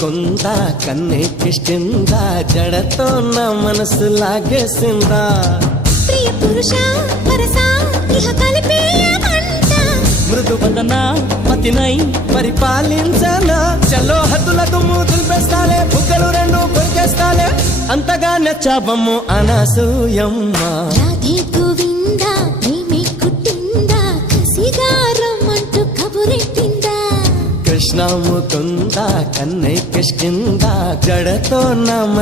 ముకుంద కన్నెక్కిష్టిందా జడతో నా మనసు లాగేసిందా ప్రియ పురుష వరస ఇహ కలిపేయమంట మృదు వదన పతినై పరిపాలించనా చలో హద్దుల దుమ్ము దులిపేస్తాలే బుగ్గలు రెండు కొరికేస్తాలే అంతగా నచ్చాబమ్ము అనసూయమ్మ రాధే గోవింద ప్రేమే కుట్టిందా కసిగా రమ్మంటూ కబురెట్టిందా కృష్ణ ముకుంద కన్నెక్కిష్టిందా జడతో నా